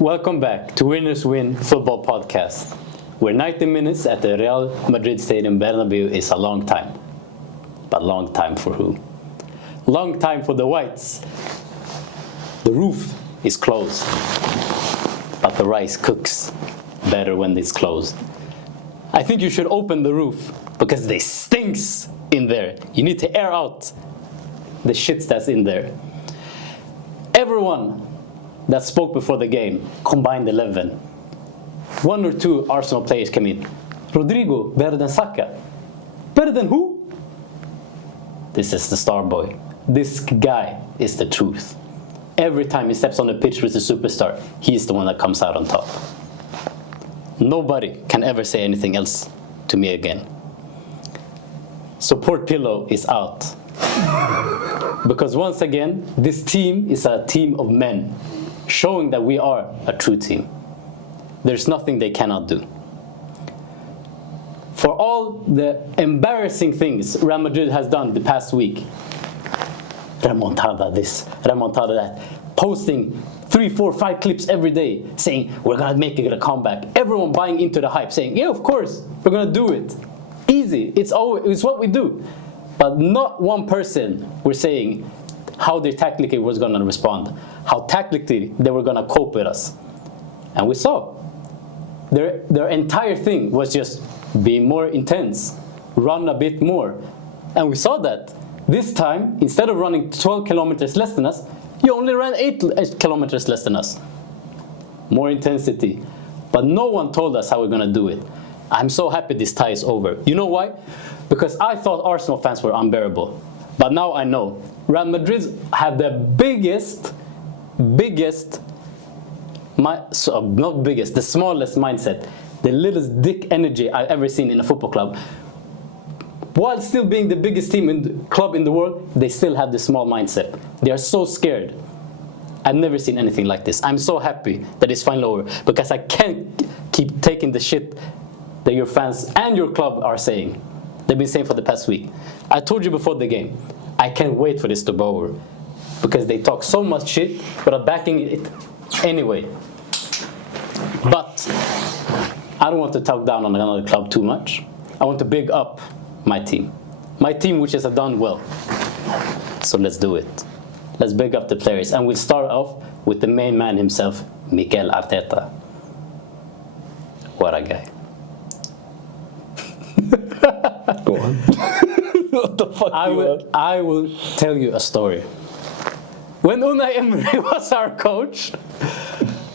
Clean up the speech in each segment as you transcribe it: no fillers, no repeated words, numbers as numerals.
Welcome back to Winners Win Football Podcast, where 90 minutes at the Real Madrid Stadium Bernabeu is a long time. But long time for who? Long time for the Whites. The roof is closed, but the rice cooks better when it's closed. I think you should open the roof because they stinks in there. You need to air out the shit that's in there. Everyone that spoke before the game, combined 11. One or two Arsenal players came in. Rodrigo, better than Saka. Better than who? This is the star boy. This guy is the truth. Every time he steps on the pitch with a superstar, he's the one that comes out on top. Nobody can ever say anything else to me again. Support Pillow is out. Because once again, this team is a team of men, showing that we are a true team. There's nothing they cannot do. For all the embarrassing things Real Madrid has done the past week, remontada this, remontada that, posting 3, 4, 5 clips every day saying, we're gonna make it a comeback. Everyone buying into the hype, saying, yeah, of course, we're gonna do it. Easy, it's what we do. But not one person were saying how they tactically was gonna respond, how tactically they were gonna cope with us. And we saw. Their entire thing was just be more intense, run a bit more. And we saw that. This time, instead of running 12 kilometers less than us, you only ran 8 kilometers less than us. More intensity. But no one told us how we're gonna do it. I'm so happy this tie is over. You know why? Because I thought Arsenal fans were unbearable. But now I know. Real Madrid had the the smallest mindset, the littlest dick energy I've ever seen in a football club. While still being the biggest club in the world, they still have this small mindset. They are so scared. I've never seen anything like this. I'm so happy that it's finally over because I can't keep taking the shit that your fans and your club are saying. They've been saying for the past week. I told you before the game, I can't wait for this to be over because they talk so much shit without backing it anyway. But I don't want to talk down on another club too much. I want to big up my team which has done well. So let's do it. Let's big up the players, and we'll start off with the main man himself, Mikel Arteta. What a guy. Go on. What the fuck I will tell you a story. When Unai Emery was our coach,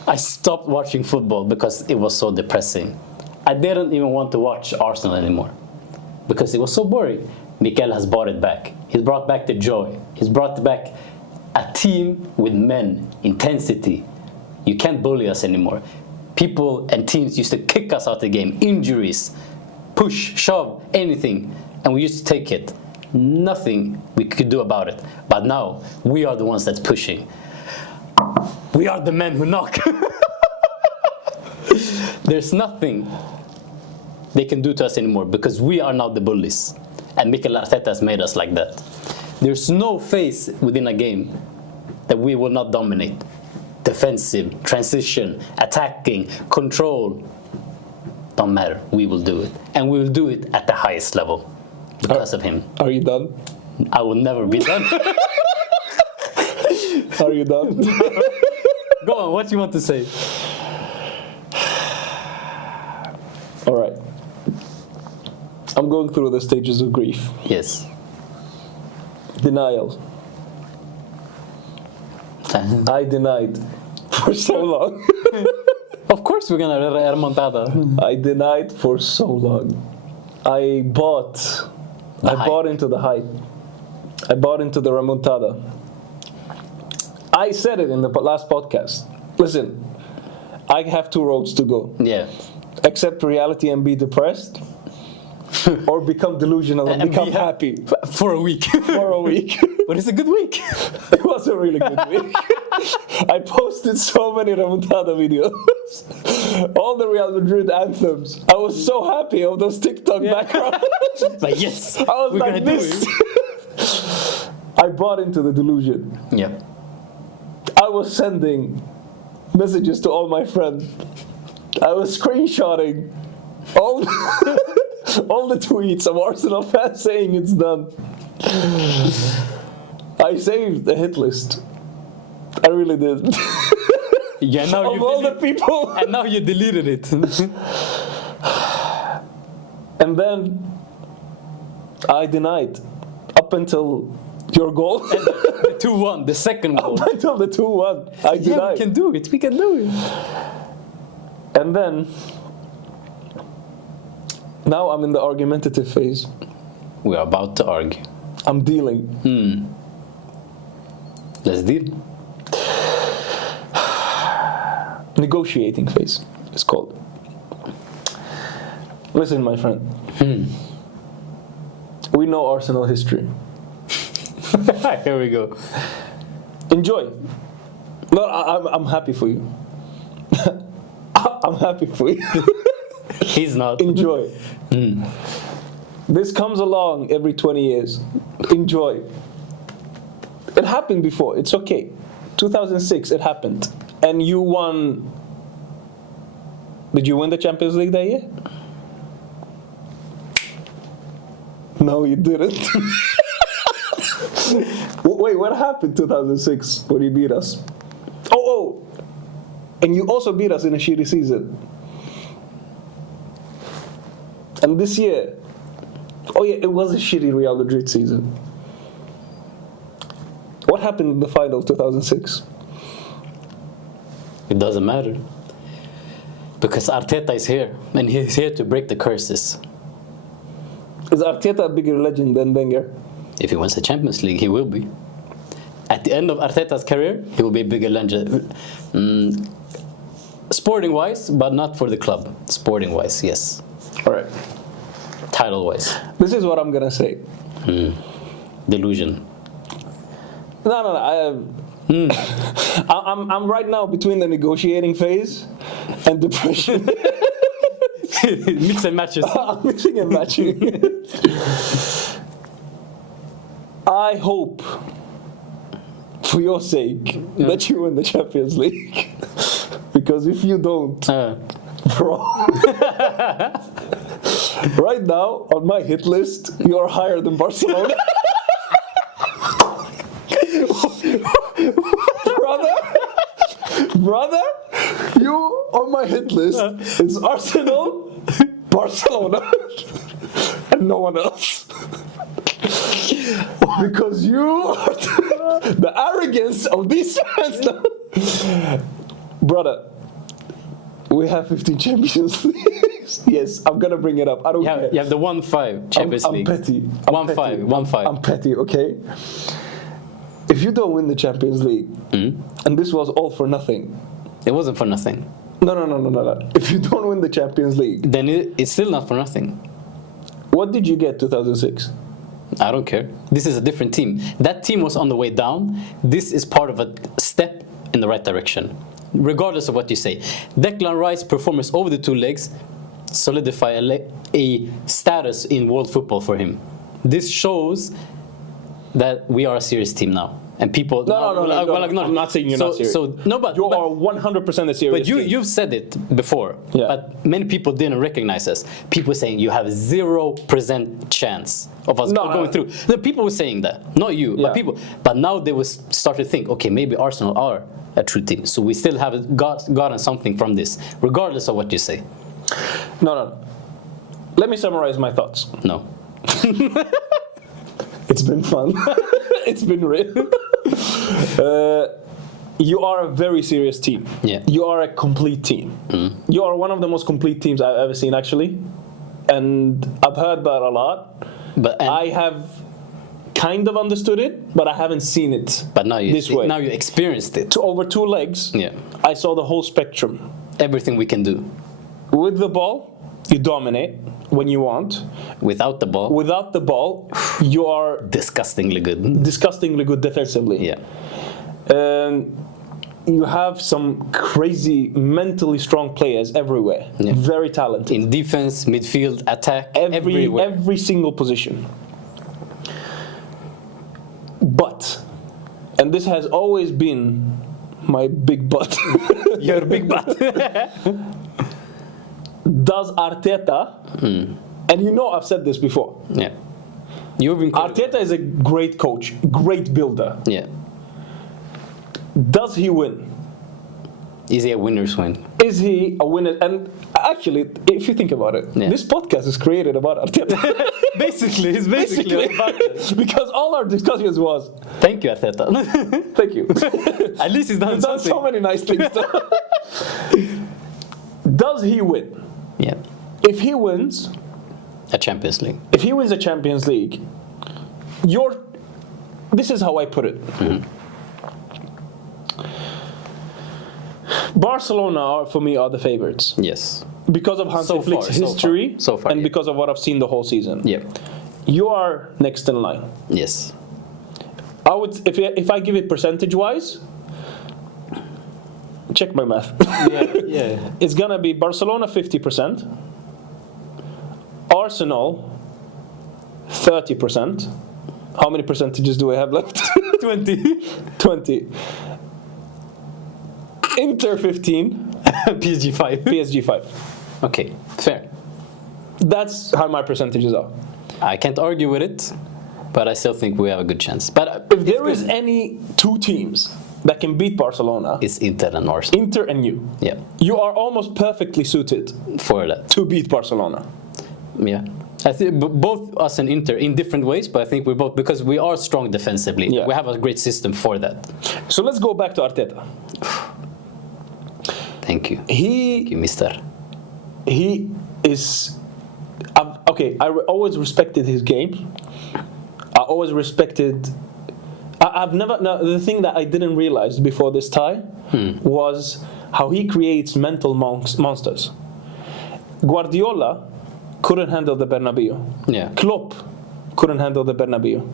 I stopped watching football because it was so depressing. I didn't even want to watch Arsenal anymore because it was so boring. Mikel has brought it back. He's brought back the joy. He's brought back a team with men, intensity. You can't bully us anymore. People and teams used to kick us out of the game. Injuries, push, shove, anything. And we used to take it. Nothing we could do about it. But now, we are the ones that's pushing. We are the men who knock. There's nothing they can do to us anymore because we are now the bullies. And Mikel Arteta has made us like that. There's no phase within a game that we will not dominate. Defensive, transition, attacking, control. Don't matter. We will do it. And we will do it at the highest level because of him. Are you done? I will never be done. Are you done? Go on, what do you want to say? All right. I'm going through the stages of grief. Yes. Denial. I denied for so long. Of course we're gonna remontada. I denied for so long. I bought into the hype. I bought into the remontada. I said it in the last podcast. Listen, I have 2 roads to go. Yeah. Accept reality and be depressed, or become delusional and become happy. For a week. For a week. But it's a good week. It was a really good week. I posted so many remontada videos. All the Real Madrid anthems. I was so happy of those TikTok backgrounds. But yes, I was we're like gonna this. do it. I bought into the delusion. Yeah. I was sending messages to all my friends. I was screenshotting all all the tweets of Arsenal fans saying it's done. I saved a hit list. I really did. Yeah, now Of all the people. and now you deleted it. And then I denied up until your goal. The 2-1, the second goal. Up until the 2-1. I Yeah, denied. we can do it. We can do it. And then now I'm in the argumentative phase. We're about to argue. I'm dealing. Let's deal. Negotiating phase, it's called. Listen, my friend. We know Arsenal history. Here we go. Enjoy. No, I'm happy for you. I'm happy for you. He's not. Enjoy. This comes along every 20 years. Enjoy. It happened before. It's okay. 2006, it happened. And you won. Did you win the Champions League that year? No, you didn't. Wait, what happened 2006 when you beat us? Oh. And you also beat us in a shitty season. And this year, oh yeah, it was a shitty Real Madrid season. What happened in the final of 2006? It doesn't matter. Because Arteta is here. And he's here to break the curses. Is Arteta a bigger legend than Wenger? If he wins the Champions League, he will be. At the end of Arteta's career, he will be a bigger legend. Sporting-wise, but not for the club. Sporting-wise, yes. All right. Title-wise. This is what I'm gonna say. Delusion. No. I'm right now between the negotiating phase and depression. Mix and matches. I'm mixing and matching. I hope, for your sake, that you win the Champions League. Because if you don't, bro, right now on my hit list, you are higher than Barcelona. Brother, you on my hit list is Arsenal, Barcelona, and no one else. Because you are the arrogance of these fans. Brother, we have 15 Champions Leagues. Yes, I'm gonna bring it up. I don't care. You have the 1-5 Champions League. I'm petty. 1-5. I'm petty, okay? If you don't win the Champions League, and this was all for nothing. It wasn't for nothing. No. If you don't win the Champions League, Then it's still not for nothing. what did you get 2006? I don't care. This is a different team. That team was on the way down. This is part of a step in the right direction. Regardless of what you say. Declan Rice's performance over the 2 legs solidify a status in world football for him. This shows that we are a serious team now. And people... No. I'm not saying you're not serious. But you are 100% a serious But you've said it before. Yeah. But many people didn't recognize us. People saying you have 0% chance of us going through. The people were saying that, not you, Yeah. but people. But now they will start to think, okay, maybe Arsenal are a true team. So we still have gotten something from this, regardless of what you say. No. Let me summarize my thoughts. No. It's been fun. It's been real. You are a very serious team. Yeah. You are a complete team. You are one of the most complete teams I've ever seen, actually. And I've heard that a lot. But I have kind of understood it, but I haven't seen it now you this way. Now you experienced it. Over 2 legs, Yeah. I saw the whole spectrum. Everything we can do. With the ball, you dominate when you want. Without the ball, Without the ball, you are disgustingly good. disgustingly good defensively. Yeah. And you have some crazy, mentally strong players everywhere. Yeah. Very talented. In defense, midfield, attack, everywhere. Every single position. But, and this has always been my big butt. Your big butt. Does Arteta, and you know I've said this before, Yeah. You've been Arteta is a great coach, great builder. Yeah. Does he win? Is he a winner's win? Is he a winner? And actually, if you think about it, Yeah. this podcast is created about Arteta. Basically, it's basically about it. Because all our discussions was, Thank you, Arteta. thank you. At least he's done He's done something. so many nice things. Does he win? Yeah. If he wins, A Champions League. if he wins a Champions League, this is how I put it. Barcelona, for me, are the favorites. Yes. Because of Hansi So Flick's far, so history far. So far, and yeah. because of what I've seen the whole season. Yeah. You are next in line. Yes. I would, if I give it percentage-wise, check my math. Yeah. It's gonna be Barcelona 50%, Arsenal 30%. How many percentages do I have left? 20. 20. Inter 15, PSG 5. PSG 5. Okay, fair. That's how my percentages are. I can't argue with it, but I still think we have a good chance. But If there is any two teams that can beat Barcelona, it's Inter and Arsenal. Inter and you. Yeah, You are almost perfectly suited for that. to beat Barcelona. Yeah. I think both us and Inter in different ways, but I think we're both, because we are strong defensively. Yeah. We have a great system for that. So let's go back to Arteta. Thank you. He Thank you, mister. is okay. I always respected his game. I always respected. I've never. No, the thing that I didn't realize before this tie was how he creates mental monsters. Guardiola couldn't handle the Bernabeu. Yeah. Klopp couldn't handle the Bernabeu.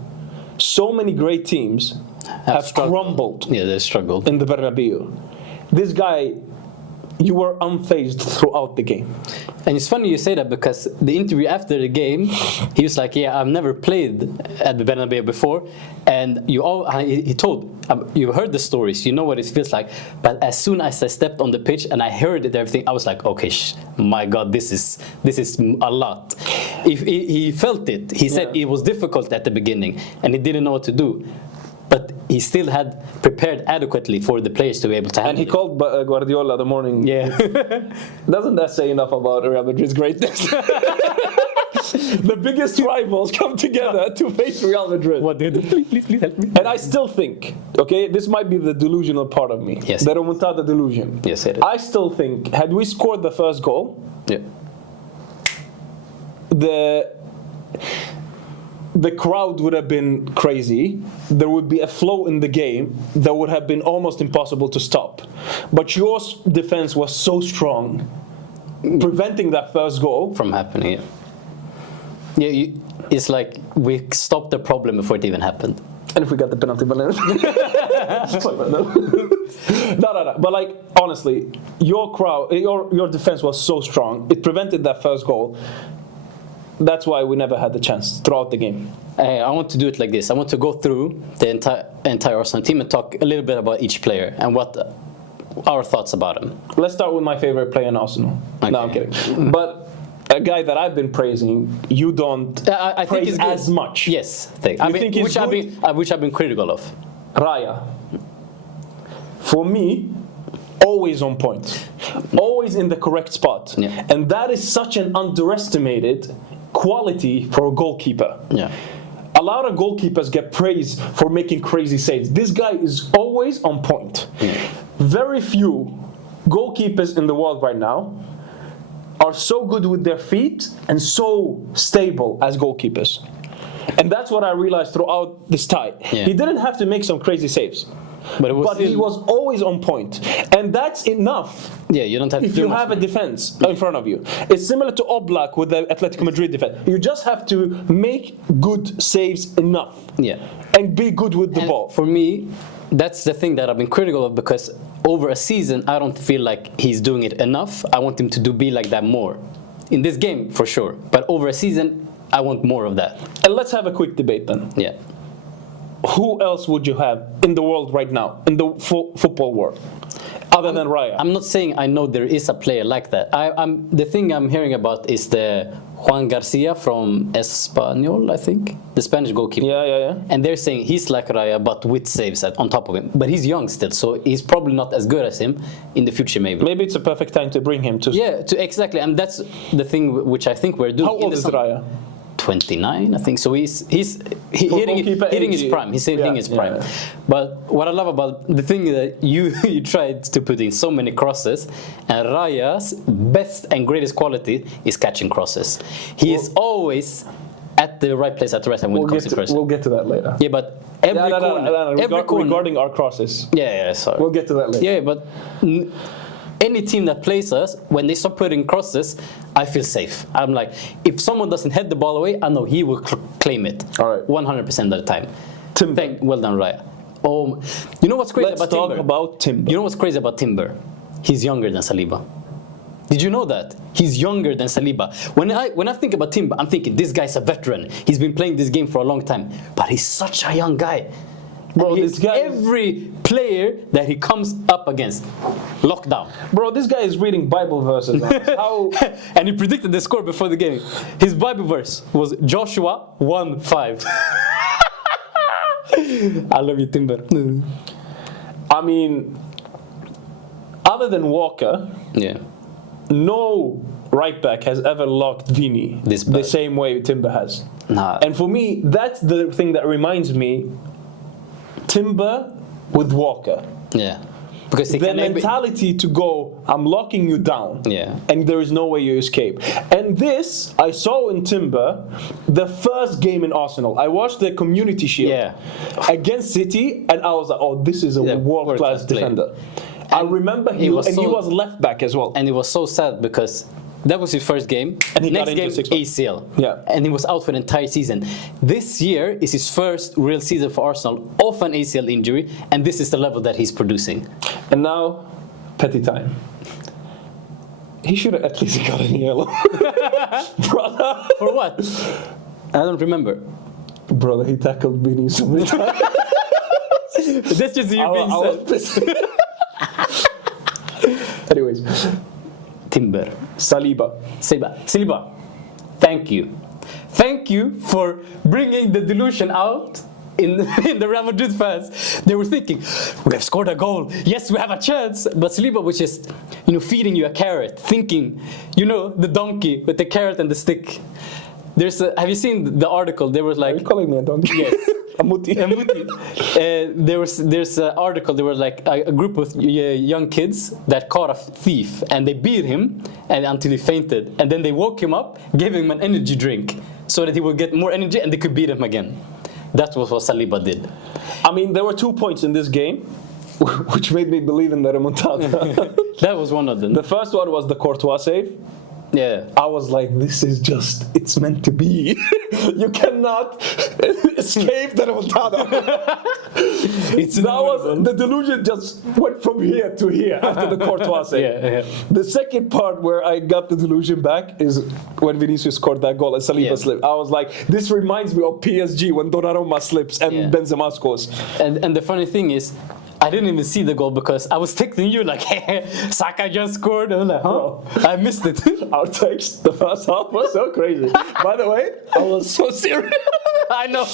So many great teams have crumbled Yeah, they struggled. in the Bernabeu. This guy, you were unfazed throughout the game. And it's funny you say that, because the interview after the game, he was like, "Yeah, I've never played at the Bernabeu before," and he told, "You heard the stories, you know what it feels like." But as soon as I stepped on the pitch and I heard it, everything, I was like, "Okay, my God, this is a lot." If he felt it, he said Yeah. it was difficult at the beginning and he didn't know what to do, but he still had prepared adequately for the players to be able to handle And he it. called Guardiola the morning. Yeah. Doesn't that say enough about Real Madrid's greatness? The biggest rivals come together to face Real Madrid. What did? Please help me. And I still think, okay, this might be the delusional part of me. Yes. The remontada delusion. Yes, it is. I still think, had we scored the first goal, Yeah. the crowd would have been crazy. There would be a flow in the game that would have been almost impossible to stop. But your defense was so strong, preventing that first goal. From happening. Yeah. Yeah. It's like we stopped the problem before it even happened. And if we got the penalty, but no. But like, honestly, your defense was so strong. It prevented that first goal. That's why we never had the chance throughout the game. I want to do it like this. I want to go through the entire Arsenal team and talk a little bit about each player and what our thoughts about them. Let's start with my favorite player in Arsenal. Okay. No, I'm kidding. But a guy that I've been praising, you don't I think praise he's good. as much. Yes, think he's which I've been critical of. Raya. For me, always on point. Always in the correct spot. Yeah. And that is such an underestimated quality for a goalkeeper. Yeah. A lot of goalkeepers get praised for making crazy saves. This guy is always on point. Very few goalkeepers in the world right now are so good with their feet and so stable as goalkeepers. And that's what I realized throughout this tie. Yeah. He didn't have to make some crazy saves. But He was always on point. And that's enough Yeah, you don't have to if do you much have a defense in front of you. It's similar to Oblak with the Atletico Madrid defense. You just have to make good saves enough. Yeah. And be good with the And ball. for me, that's the thing that I've been critical of, because over a season, I don't feel like he's doing it enough. I want him to be like that more. In this game, for sure. But over a season, I want more of that. And let's have a quick debate then. Yeah. who else would you have in the world right now, in the football world, other than Raya? I'm not saying I know there is a player like that. The thing I'm hearing about is the Juan Garcia from Espanyol, I think, the Spanish goalkeeper. Yeah. And they're saying he's like Raya, but with saves on top of him. But he's young still, so he's probably not as good as him in the future, maybe. Maybe it's a perfect time to bring him to. Yeah, exactly. And that's the thing which I think we're doing. How old is Raya? 29, I think. So he's hitting his prime. He's hitting his prime. Yeah. But what I love about the thing that you tried to put in so many crosses, and Raya's best and greatest quality is catching crosses. He is always at the right place at the right time when it comes to crosses. We'll get to that later. Yeah, but every corner. Regarding our crosses. Yeah, sorry. We'll get to that later. Yeah, but any team that plays us, when they start putting crosses, I feel safe. I'm like, if someone doesn't head the ball away, I know he will claim it. All right. 100% of the time. Timber. Well done, Raya. You know what's crazy Let's about talk Timber? about Timber. You know what's crazy about Timber? He's younger than Saliba. Did you know that? He's younger than Saliba. When I think about Timber, I'm thinking, this guy's a veteran. He's been playing this game for a long time. But he's such a young guy. Bro, this guy... Every player that he comes up against, lockdown. Bro, this guy is reading Bible verses. How... And he predicted the score before the game. His Bible verse was Joshua 1:5. I love you, Timber. I mean, other than Walker, Yeah. no right back has ever locked Vini the same way Timber has. Nah. And for me, that's the thing that reminds me, Timber with Walker. Yeah. Because he The can mentality to go, I'm locking you down. Yeah. And there is no way you escape. And this, I saw in Timber, the first game in Arsenal. I watched the Community Shield against City, and I was like, oh, this is a world-class defender. I remember he was left back as well. And it was so sad because that was his first game. And he Next got game, into 6 months. ACL. Yeah. And he was out for the entire season. This year is his first real season for Arsenal off an ACL injury, and this is the level that he's producing. And now, petty time. He should have at least got a yellow. Brother. For what? I don't remember. Brother, he tackled Vini so many times. That's just you being said. Anyways. Timber. Saliba. Saliba, thank you. Thank you for bringing the delusion out in the Real Madrid fans. They were thinking, we have scored a goal. Yes, we have a chance. But Saliba was just, feeding you a carrot, thinking, the donkey with the carrot and the stick. Have you seen the article? There was like... Are you calling me a donkey? Yes. A muti. There's an article. There were like a group of young kids that caught a thief, and they beat him until he fainted. And then they woke him up, gave him an energy drink, so that he would get more energy and they could beat him again. That was what Saliba did. I mean, there were 2 points in this game, which made me believe in the remontada. That was one of them. The first one was the Courtois save. Yeah. I was like, this is just, it's meant to be. You cannot escape the remontada. The delusion just went from here to here after the Courtois save. Yeah. The second part where I got the delusion back is when Vinicius scored that goal and Saliba slipped. I was like, this reminds me of PSG when Donnarumma slips and Benzema scores. And the funny thing is, I didn't even see the goal because I was texting you like, hey, Saka just scored. And I'm like, huh? I missed it. Our text, the first half was so crazy. By the way, I was so serious. I know.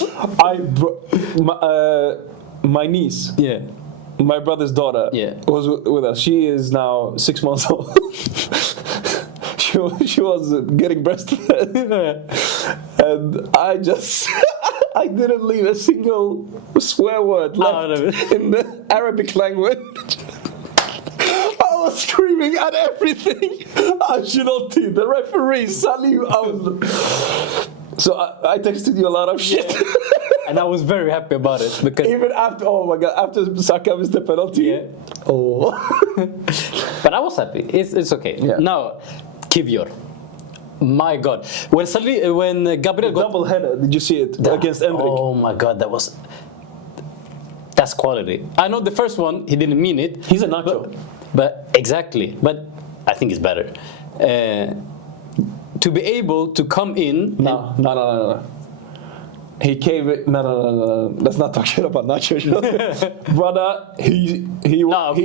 My niece, my brother's daughter, was with us. She is now 6 months old. She was getting breastfed. And I didn't leave a single swear word left in the Arabic language. I was screaming at everything. Ancelotti, the referee, Salim. So I texted you a lot of shit. And I was very happy about it because even after, oh my god, after Saka missed the penalty. Yeah. Oh. But I was happy. It's okay. Yeah. Now, Kivior. My God, when Gabriel got double header, did you see it against Endrick? Oh my God, that's quality. I know the first one he didn't mean it. He's a Nacho, but exactly. But I think it's better to be able to come in. No. He gave it. No. Let's not talk shit about Nacho. Brother,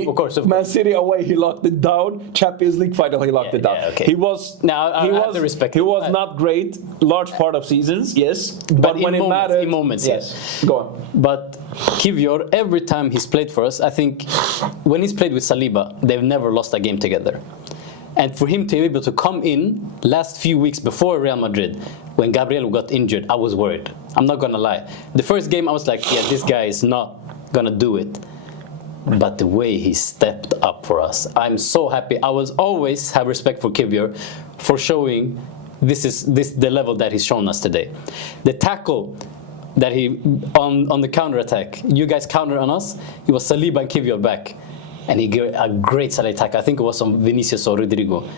of course. Man City away, he locked it down. Champions League final, he locked it down. Yeah, okay. He was. I have to respect He him. was not great. Large part of seasons, yes. But when it mattered, in moments, yes. Go on. But Kivior, every time he's played for us, I think when he's played with Saliba, they've never lost a game together. And for him to be able to come in last few weeks before Real Madrid, when Gabriel got injured, I was worried. I'm not gonna lie. The first game, I was like, yeah, this guy is not gonna do it. But the way he stepped up for us, I'm so happy. I will always have respect for Kivior for showing this the level that he's shown us today. The tackle that he on the counter attack, you guys countered on us. It was Saliba and Kivior back. And he gave a great side attack. I think it was on Vinicius or Rodrigo.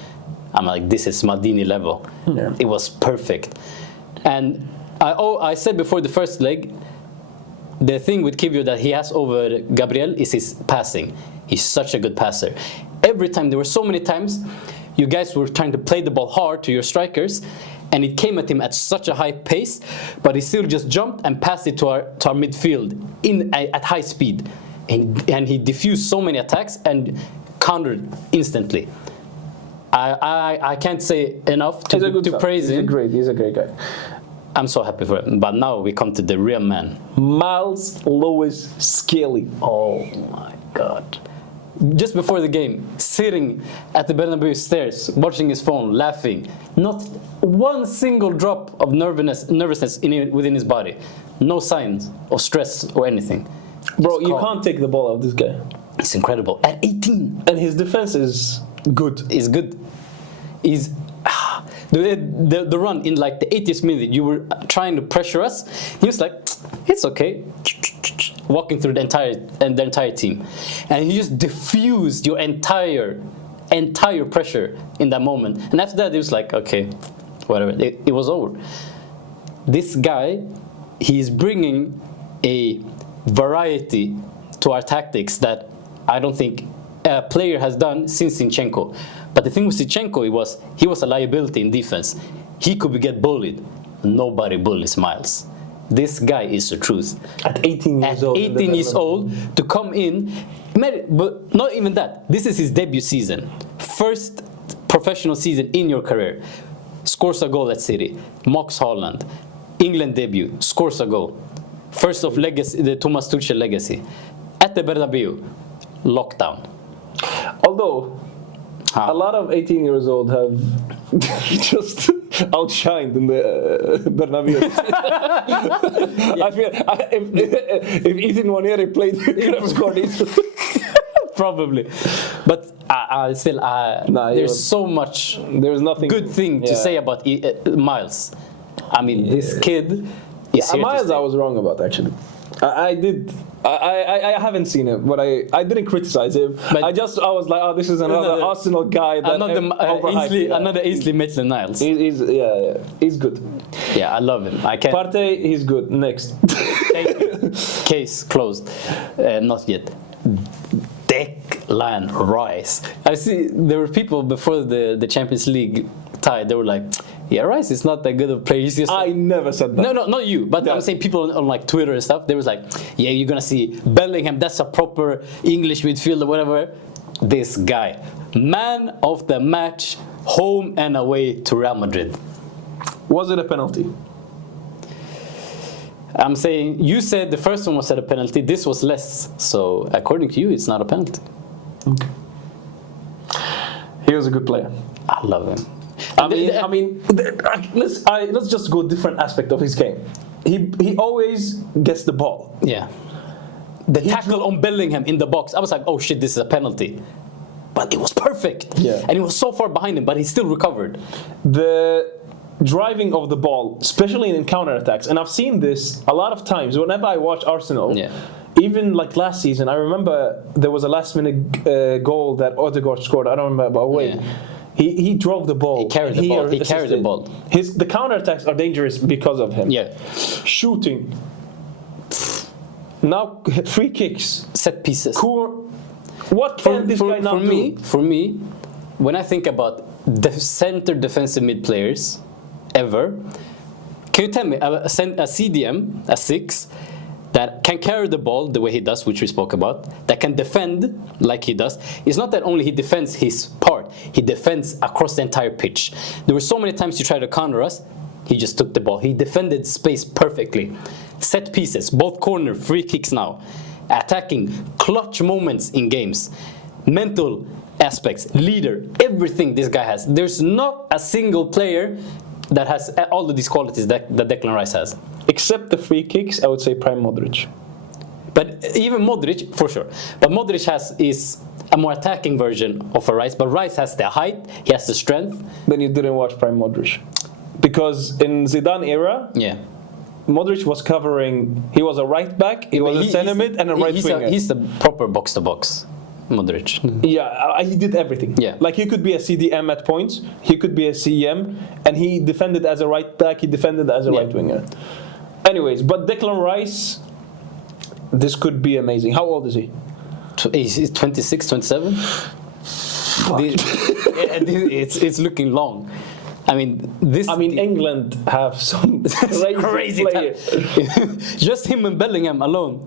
I'm like, this is Maldini level. Yeah. It was perfect. And I said before the first leg, the thing with Kivior that he has over Gabriel is his passing. He's such a good passer. Every time, there were so many times, you guys were trying to play the ball hard to your strikers, and it came at him at such a high pace, but he still just jumped and passed it to our midfield at high speed. And he diffused so many attacks and countered instantly. I can't say enough to praise him. He's a great guy. I'm so happy for him. But now we come to the real man. Miles Lewis Skelly. Oh my God. Just before the game, sitting at the Bernabeu stairs, watching his phone, laughing. Not one single drop of nervousness within his body. No signs of stress or anything. Bro, you can't take the ball out of this guy. It's incredible. At 18. And his defense is good. He's good. He's... The run in like the 80th minute, you were trying to pressure us. He was like, it's okay. Walking through the entire team. And he just diffused your entire pressure in that moment. And after that, it was like, okay, whatever. It was over. This guy, he's bringing a variety to our tactics that I don't think a player has done since Zinchenko. But the thing with Zinchenko, he was a liability in defense. He could get bullied. Nobody bullies Miles. This guy is the truth. At 18 years old. 18 years old, to come in, but not even that. This is his debut season. First professional season in your career. Scores a goal at City. Mocks Haaland. England debut. Scores a goal. First of legacy, the Thomas Tuchel legacy. At the Bernabeu, lockdown. Although, a lot of 18 years old have just outshined in the Bernabeu. Yeah. I feel if Ethan Nwaneri played, he could have scored easily. Probably. But still, there's so much good thing to say about Miles. I mean, this kid is here Miles, to stay. I was wrong about, actually. I haven't seen him, but I didn't criticize him. But I was like, oh, this is another Arsenal guy. That another Ainsley Maitland-Niles. He's good. Yeah, I love him. I can't. Partey, he's good. Next. Thank you. Case closed. Not yet. Declan Rice. I see there were people before the Champions League tie. They were like, yeah, Rice is not that good of a player. I never said that. No, not you. But I'm saying people on like Twitter and stuff. They was like, yeah, you're gonna see Bellingham. That's a proper English midfielder, whatever. This guy, man of the match, home and away to Real Madrid. Was it a penalty? I'm saying you said the first one was a penalty. This was less. So according to you, it's not a penalty. Okay. He was a good player. I love him. Let's just go different aspect of his game. He always gets the ball. Yeah. The tackle on Bellingham in the box, I was like, oh shit, this is a penalty. But it was perfect. Yeah. And he was so far behind him, but he still recovered. The driving of the ball, especially in counter-attacks, and I've seen this a lot of times whenever I watch Arsenal. Yeah. Even like last season, I remember there was a last-minute goal that Odegaard scored. I don't remember, but wait. Yeah. He drove the ball. He carried the ball. He carried the ball. The counterattacks are dangerous because of him. Yeah. Shooting. Now free kicks. Set pieces. What can this guy now do? For me, when I think about the center defensive mid players ever, Can you tell me a CDM, a 6, that can carry the ball the way he does, which we spoke about, that can defend like he does? It's not that only he defends his part, he defends across the entire pitch. There were so many times he tried to counter us, he just took the ball. He defended space perfectly. Set pieces, both corner, free kicks now. Attacking, clutch moments in games. Mental aspects, leader, everything this guy has. There's not a single player that has all of these qualities that Declan Rice has. Except the free kicks, I would say prime Modric. But even Modric, for sure. But Modric is a more attacking version of a Rice. But Rice has the height, he has the strength. Then you didn't watch prime Modric. Because in Zidane era, Yeah. Modric was covering, he was a right back, he was a centre mid and a right winger. He's the proper box-to-box, Modric. Yeah, he did everything. Yeah. Like he could be a CDM at points, he could be a CM, and he defended as a right back, he defended as a right winger. Anyways, but Declan Rice, this could be amazing. How old is he? He's 26, 27? It's looking long. I mean, England have some crazy players. Just him and Bellingham alone.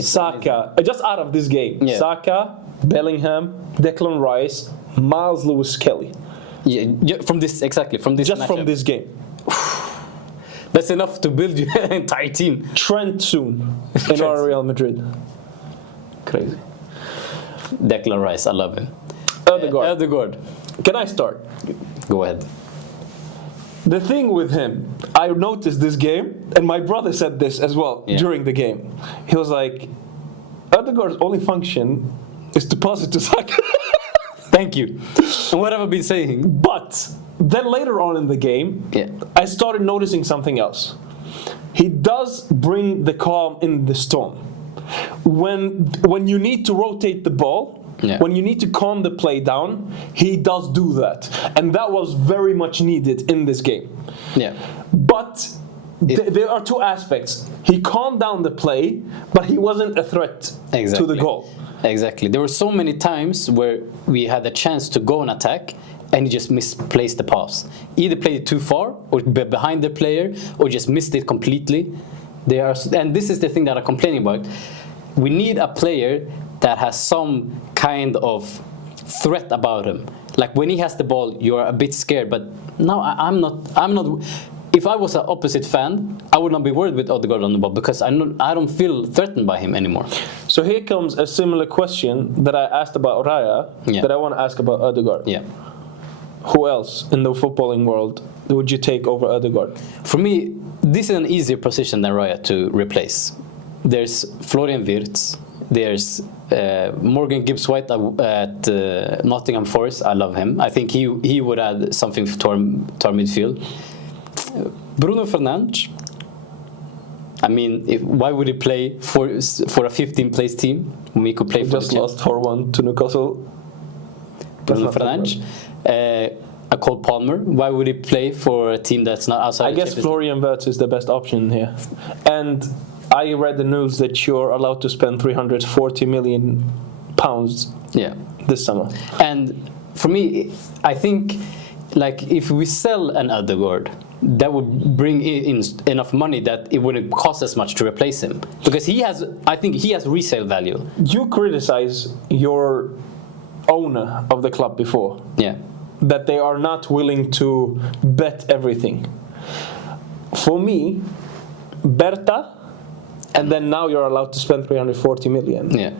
Saka, just out of this game. Yeah. Saka, Bellingham, Declan Rice, Miles Lewis-Kelly. Yeah, from this Just from this game. That's enough to build your entire team. Trent soon in our Real Madrid. Crazy. Declan Rice, I love him. Ødegaard. Can I start? Go ahead. The thing with him, I noticed this game, and my brother said this as well during the game. He was like, Ødegaard's only function is to pass it to Saka. Thank you. And what have I been saying? But then later on in the game, I started noticing something else. He does bring the calm in the storm. When you need to rotate the ball, when you need to calm the play down, he does do that. And that was very much needed in this game. Yeah. But there are two aspects. He calmed down the play, but he wasn't a threat to the goal. Exactly. There were so many times where we had a chance to go and attack, and he just misplaced the pass. Either played it too far, or behind the player, or just missed it completely. And this is the thing that I'm complaining about. We need a player that has some kind of threat about him. Like when he has the ball, you're a bit scared. But no, I'm not. If I was an opposite fan, I would not be worried with Ødegaard on the ball because I don't feel threatened by him anymore. So here comes a similar question that I asked about Raya, that I want to ask about Ødegaard. Yeah. Who else in the footballing world would you take over Ødegaard? For me, this is an easier position than Raya to replace. There's Florian Wirtz. There's Morgan Gibbs-White at Nottingham Forest. I love him. I think he would add something to our midfield. Bruno Fernandes. I mean, why would he play for a 15th place team when we could play for just lost 4-1 to Newcastle? Bruno Fernandes. A Cole Palmer. Why would he play for a team that's not outside? I guess Florian Wirtz is the best option here. And I read the news that you're allowed to spend £340 million this summer. And for me, I think like if we sell an Ødegaard, that would bring in enough money that it wouldn't cost as much to replace him. Because I think he has resale value. You criticize your owner of the club before. Yeah. That they are not willing to bet everything. For me, Berta, and then now you're allowed to spend 340 million. Yeah.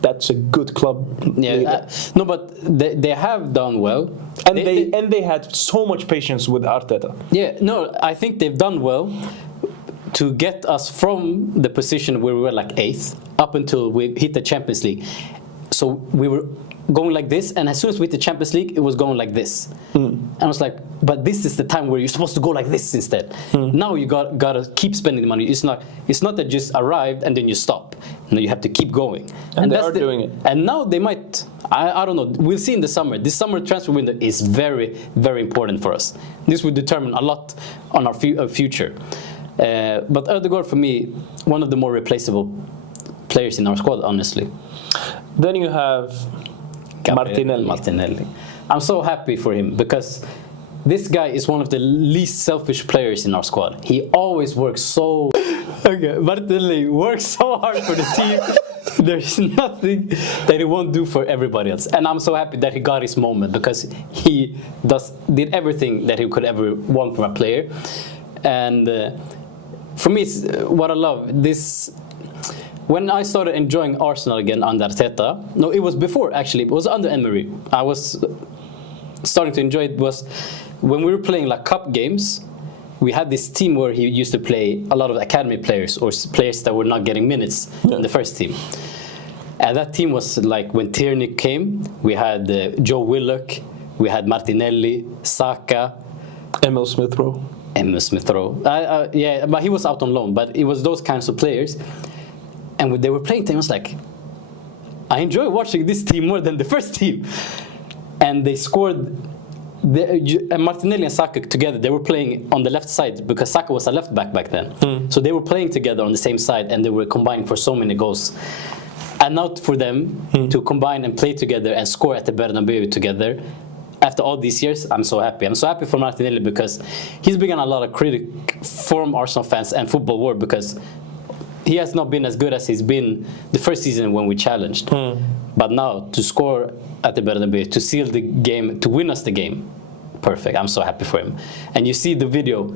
That's a good club. Yeah. No, but they have done well. And they had so much patience with Arteta. Yeah, no, I think they've done well to get us from the position where we were like 8th up until we hit the Champions League. So we were going like this, and as soon as we hit the Champions League, it was going like this. And I was like, but this is the time where you're supposed to go like this instead. Now you gotta keep spending the money. It's not that you just arrived and then you stop. No, you have to keep going. And they are doing it. And now they might. I don't know. We'll see in the summer. This summer transfer window is very, very important for us. This will determine a lot on our future. But Ødegaard, for me, one of the more replaceable players in our squad, honestly. Then you have Martinelli. I'm so happy for him because this guy is one of the least selfish players in our squad. He always works so... Okay, Martinelli works so hard for the team. There's nothing that he won't do for everybody else. And I'm so happy that he got his moment because he did everything that he could ever want from a player. And for me, it's what I love. When I started enjoying Arsenal again under Arteta, no, it was before actually, it was under Emery. I was starting to enjoy it was when we were playing like cup games. We had this team where he used to play a lot of academy players or players that were not getting minutes in the first team. And that team was like when Tierney came, we had Joe Willock, we had Martinelli, Saka, Emil Smith-Rowe. Yeah, but he was out on loan. But it was those kinds of players. And when they were playing, I was like, I enjoy watching this team more than the first team. And they scored. Martinelli and Saka together, they were playing on the left side because Saka was a left back then. So they were playing together on the same side and they were combining for so many goals. And now for them to combine and play together and score at the Bernabeu together, after all these years, I'm so happy. I'm so happy for Martinelli because he's been a lot of critic from Arsenal fans and football world because he has not been as good as he's been the first season when we challenged. But now to score at the Bernabeu, to seal the game, to win us the game, perfect. I'm so happy for him. And you see the video,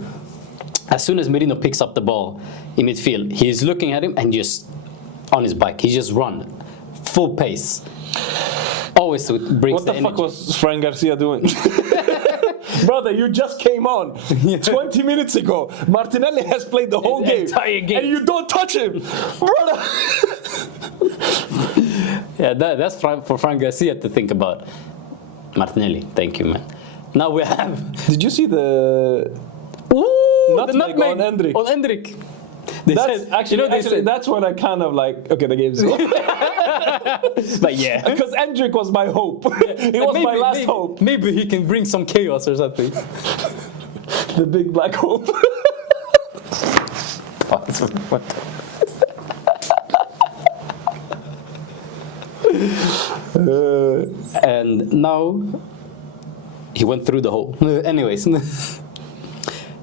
as soon as Merino picks up the ball in midfield, he's looking at him and just on his bike, he just run full pace. Always brings the energy. What the fuck was Fran Garcia doing? Brother, you just came on 20 minutes ago. Martinelli has played the whole game, and you don't touch him, brother. Yeah, that's for Fran Garcia to think about. Martinelli, thank you, man. Now we have. Did you see the nutmeg on Endrick? On Endrick. That's when I kind of like, okay, the game's over. But yeah. Because Endrick was my hope. He was my last hope. Maybe he can bring some chaos or something. The big black hope. What? And now he went through the hole. Anyways,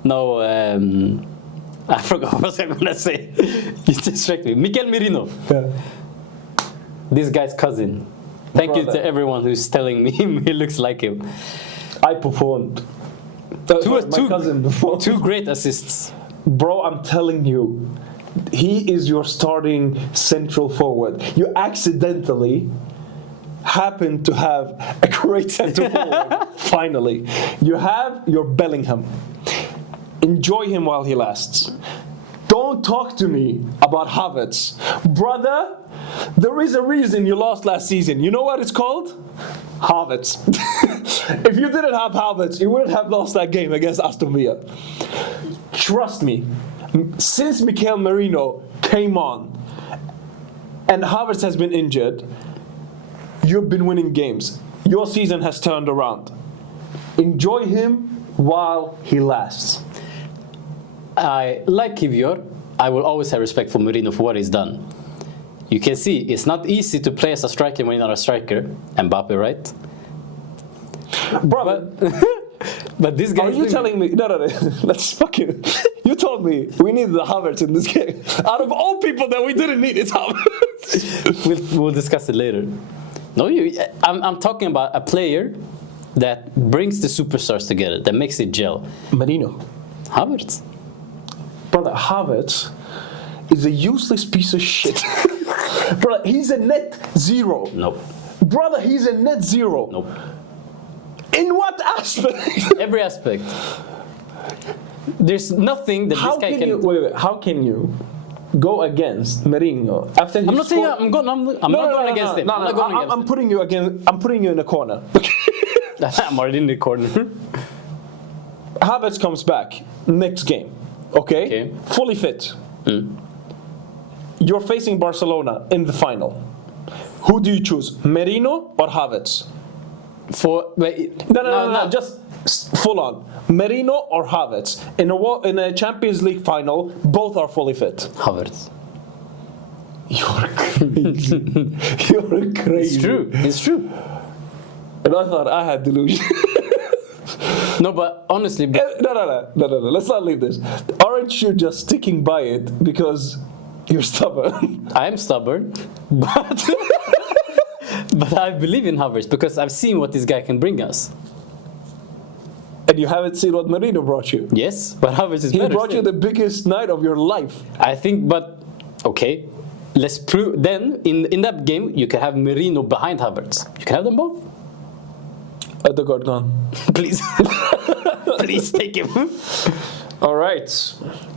now I forgot what I was gonna say. You distracted me. Mikel Merino. Yeah. This guy's cousin. Thank you to everyone who's telling me he looks like him. I performed. My cousin performed. 2 great assists. Bro, I'm telling you, he is your starting central forward. You accidentally happen to have a great central forward. Finally, you have your Bellingham. Enjoy him while he lasts. Don't talk to me about Havertz. Brother, there is a reason you lost last season. You know what it's called? Havertz. If you didn't have Havertz, you wouldn't have lost that game against Aston Villa. Trust me, since Mikel Merino came on and Havertz has been injured, you've been winning games. Your season has turned around. Enjoy him while he lasts. I like Kivior. I will always have respect for Merino for what he's done. You can see it's not easy to play as a striker when you're not a striker. Mbappe, right? Brother, but this guy. are you telling me? No. Let's fucking. You told me we needed the Havertz in this game. Out of all people that we didn't need, it's Havertz. We'll discuss it later. No, I'm talking about a player that brings the superstars together, that makes it gel. Merino. Havertz. Brother, Havertz is a useless piece of shit. Brother, he's a net zero. Nope. Brother, he's a net zero. Nope. In what aspect? Every aspect. There's nothing that this guy can. Wait. How can you go against Merino after he I'm not saying I'm not going against him. I'm putting you against. I'm putting you in a corner. I'm already in the corner. Havertz comes back next game. Okay. Fully fit. You're facing Barcelona in the final. Who do you choose, Merino or Havertz? No. Just full on. Merino or Havertz in a Champions League final, both are fully fit. Havertz. You're crazy. You're crazy. It's true. And I thought I had delusion. No, but honestly, No. Let's not leave this. Aren't you just sticking by it because you're stubborn? I am stubborn, but but I believe in Havertz because I've seen what this guy can bring us. And you haven't seen what Marino brought you. Yes, but Havertz is He better. brought you the biggest night of your life. I think, but okay, let's prove. Then in that game, you can have Marino behind Havertz. You can have them both. The God gone. Please, please take him. All right.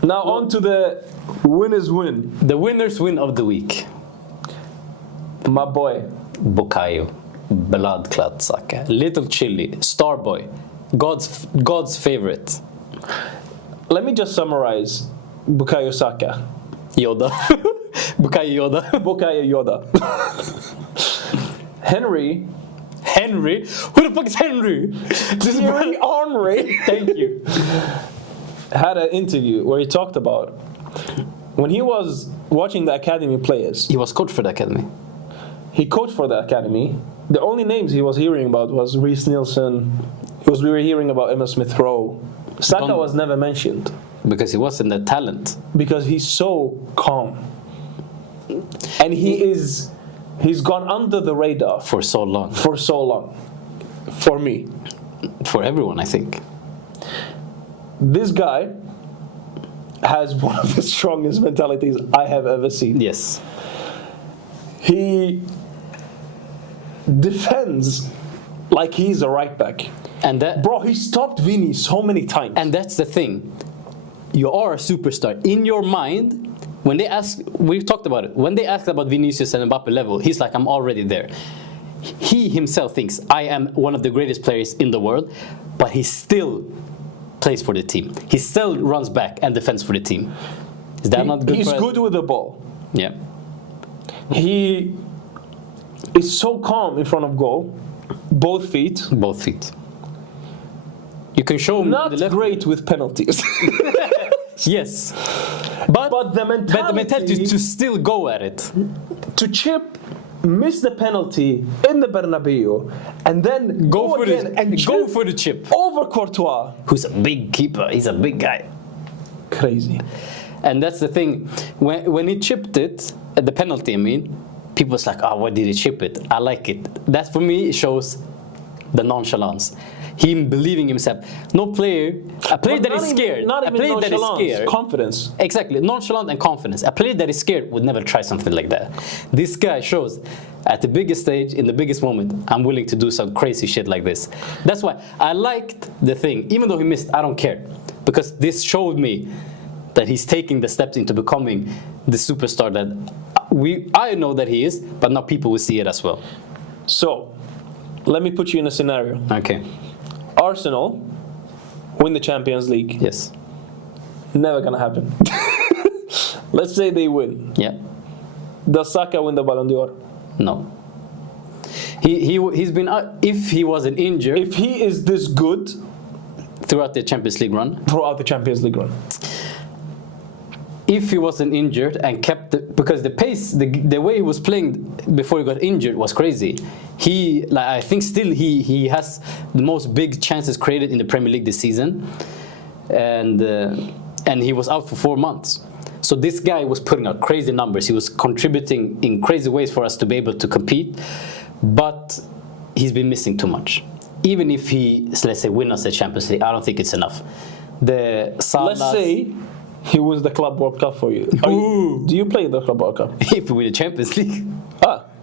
Now on to the winner's win. The winner's win of the week. My boy. Bukayo, blood clot Saka, little chili, star boy, God's favorite. Let me just summarize Bukayo Saka. Yoda. Bukayo Yoda. Bukayo Yoda. Henry. Who the fuck is Henry? This Henry Henry. Thank you. Had an interview where he talked about when he was watching the academy players. He was coach for the academy. He coached for the academy. The only names he was hearing about was Reece Nielsen. We were hearing about Emma Smith Rowe. Saka was never mentioned. Because he wasn't the talent. Because he's so calm. And he's gone under the radar For so long. For me. For everyone, I think. This guy has one of the strongest mentalities I have ever seen. Yes. He defends like he's a right back. And that, Bro, he stopped Vini so many times. and that's the thing. You are a superstar. In your mind, when they ask, we've talked about it, when they ask about Vinicius and Mbappe level, he's like, I'm already there. He himself thinks, I am one of the greatest players in the world, but he still plays for the team. He still runs back and defends for the team. Is that not good? He's good with the ball. Yeah. He is so calm in front of goal. Both feet. Both feet. You can show him Not the left. great with penalties. Yes. But the mentality is to still go at it. to chip, miss the penalty in the Bernabeu, and then Go for again it. and Go chip for the chip. over Courtois. Who's a big keeper. He's a big guy. Crazy. And that's the thing. When he chipped it, at the penalty, I mean, people was like, oh, why did he chip it? I like it. That for me shows the nonchalance. Him believing himself. No player, a player that is scared. Not a even player that is nonchalance, scared. confidence. Exactly, nonchalant and confidence. A player that is scared would never try something like that. This guy shows at the biggest stage, in the biggest moment, I'm willing to do some crazy shit like this. That's why I liked the thing. Even though he missed, I don't care. Because this showed me that he's taking the steps into becoming the superstar that I know that he is, but now people will see it as well. So, let me put you in a scenario. Okay. Arsenal win the Champions League. Yes. Never gonna happen. Let's say they win. Yeah. Does Saka win the Ballon d'Or? No. He's been if he wasn't injured If he is this good throughout the Champions League run. throughout the Champions League run. If he wasn't injured and kept because the pace, the way he was playing before he got injured was crazy. I think still he has the most big chances created in the Premier League this season, and he was out for 4 months. So this guy was putting out crazy numbers. He was contributing in crazy ways for us to be able to compete, but he's been missing too much. Even if he, let's say, win us the Champions League, I don't think it's enough. Let's say he wins the Club World Cup for you. Do you play the Club World Cup? If we win the Champions League,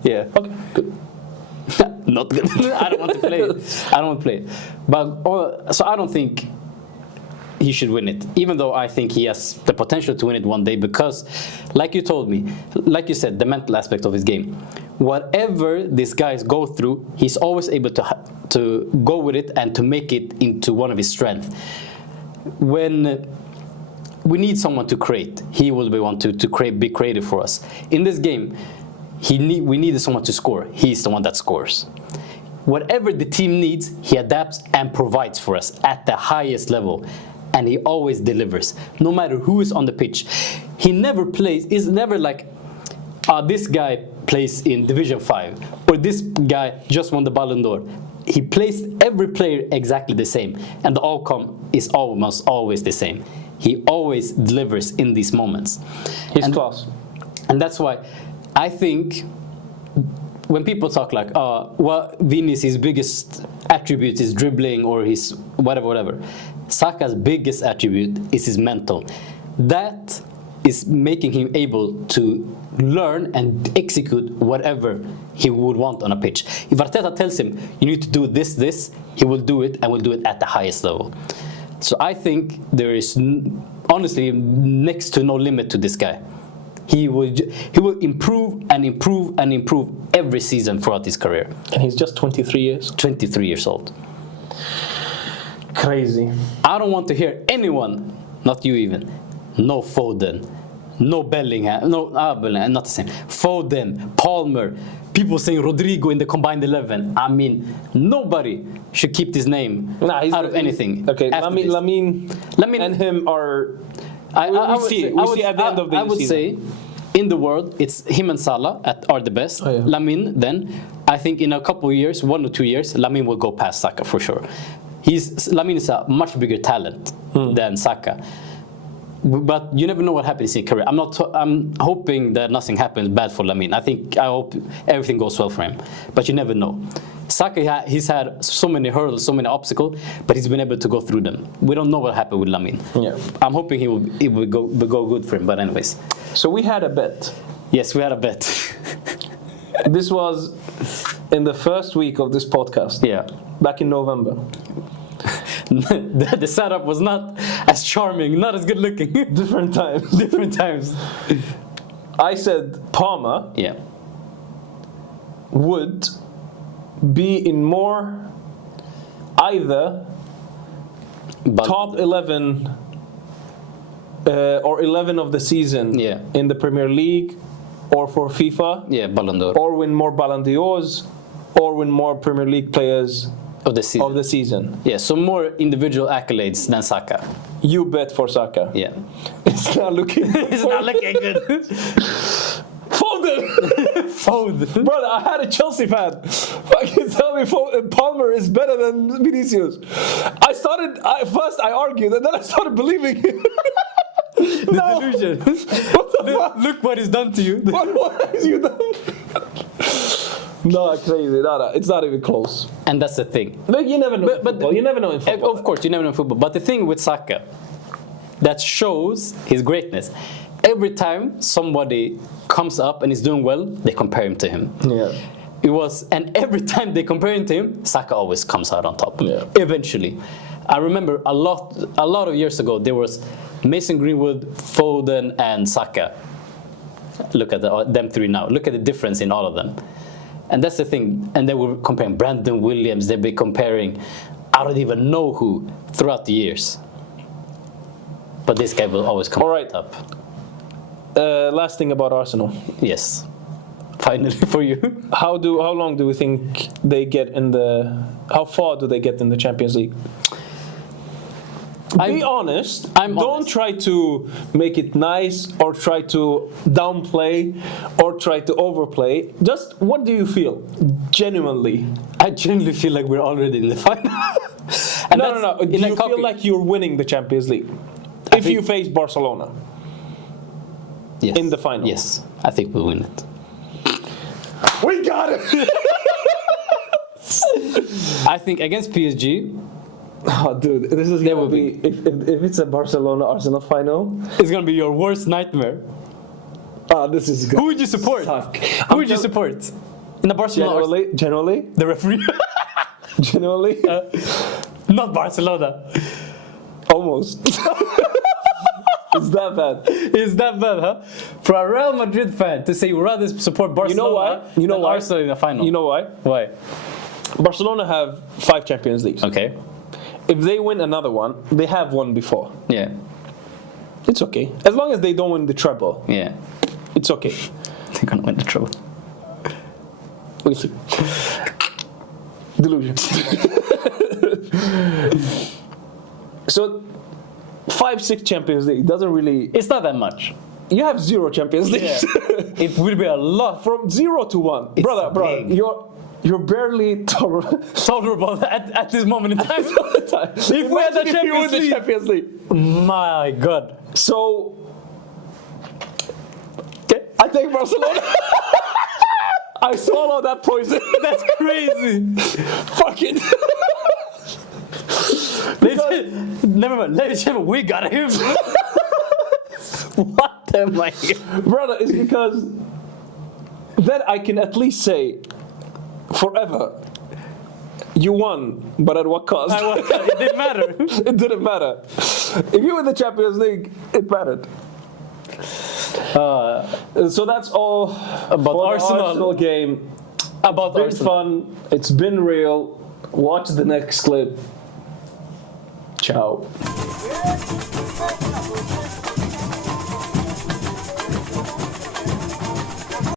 yeah. Okay, good. Not good. I don't want to play it. I don't want to play it. But so I don't think he should win it, even though I think he has the potential to win it one day because, like you told me, like you said, the mental aspect of his game. Whatever these guys go through, he's always able to go with it and to make it into one of his strengths. When we need someone to create, he will be one to be creative for us. In this game, we needed someone to score. He's the one that scores. Whatever the team needs, he adapts and provides for us at the highest level. And he always delivers, no matter who is on the pitch. He never plays, is never like, this guy plays in Division 5, or this guy just won the Ballon d'Or. he plays every player exactly the same, and the outcome is almost always the same. He always delivers in these moments. He's class. And that's why I think when people talk like, well, Vini's his biggest attribute is dribbling or his whatever. Saka's biggest attribute is his mental. That is making him able to learn and execute whatever he would want on a pitch. If Arteta tells him, you need to do this, he will do it and will do it at the highest level. So I think there is honestly next to no limit to this guy. He will improve and improve and improve every season throughout his career. And he's just 23 years. 23 years old. Crazy. I don't want to hear anyone, not you even, no Foden, no Bellingham, Bellingham, not the same. Foden, Palmer, people saying Rodrigo in the combined 11. I mean, nobody should keep this name out of anything. Okay, Lamine and him are. I would see at the end of the season. I would say, in the world, it's him and Salah are the best. Oh, yeah. Lamine, then, I think in a couple of years, 1 or 2 years, Lamine will go past Saka for sure. Lamine is a much bigger talent than Saka. But you never know what happens in his career. I'm hoping that nothing happens bad for Lamine. I hope everything goes well for him. But you never know. Saka, he's had so many hurdles, so many obstacles, but he's been able to go through them. We don't know what happened with Lamine. Yeah. I'm hoping it will go good for him. But anyways. So we had a bet. Yes, we had a bet. This was in the first week of this podcast. Yeah. Back in November. The setup was not as charming, not as good looking. Different times. Different times. I said Palmer would be in more either top 11 or 11 of the season in the Premier League or for FIFA. Yeah, Ballon d'Or. Or win more Ballon d'Ors or win more Premier League players of the season. Yeah, so more individual accolades than Saka. You bet for Saka. Yeah. It's not looking good. It's not looking good. Foden. Brother, I had a Chelsea fan fucking tell me Palmer is better than Vinicius. First I argued and then I started believing him. The delusion. What the fuck? Look what he's done to you. What has you done? No, crazy. No, it's not even close. And that's the thing. But you never know. But you never know in football. Of course, you never know in football. But the thing with Saka that shows his greatness, every time somebody comes up and is doing well, they compare him to him. Yeah. And every time they compare him to him, Saka always comes out on top. Yeah. Eventually. I remember a lot of years ago, there was Mason Greenwood, Foden, and Saka. Look at them three now. Look at the difference in all of them. And that's the thing. And they were comparing Brandon Williams. They'd be comparing, I don't even know who, throughout the years. But this guy will always come up. Last thing about Arsenal. Yes. Finally for you. How long do we think they get how far do they get in the Champions League? Be honest. Don't try to make it nice or try to downplay or try to overplay. Just what do you feel? Genuinely. I genuinely feel like we're already in the final. No. Do you feel like you're winning the Champions League? If you face Barcelona in the final? Yes, I think we'll win it. We got it! I think against PSG... Oh, dude, this is going to be... If it's a Barcelona-Arsenal final... It's going to be your worst nightmare. This is good. Who would you support? Who would you support? In the Barcelona... Generally? The referee? Generally? Not Barcelona. Almost. It's that bad. It's that bad, huh? For a Real Madrid fan to say you rather support Barcelona than Arsenal in the final. You know why? Why? Barcelona have 5 Champions Leagues. Okay. If they win another one, they have won before. Yeah. It's okay. As long as they don't win the treble. Yeah. It's okay. They're gonna win the treble. We'll see. Delusion. So 5-6 Champions League doesn't really... It's not that much. You have 0 Champions League. Yeah. It will be a lot. From 0 to 1. It's Brother, big. You're barely Tolerable at this moment in time. if we had the you win the Champions League. My God. So, I take Barcelona. I swallow that poison. That's crazy. Fuck it. Never mind. Ladies and gentlemen, we got him. What am I here? Brother, it's because then I can at least say, forever, you won, but at what cost? It didn't matter. It didn't matter. If you win the Champions League, it mattered. So that's all about for Arsenal. the Arsenal game. About It's been fun. It's been real. Watch the next clip. Ciao.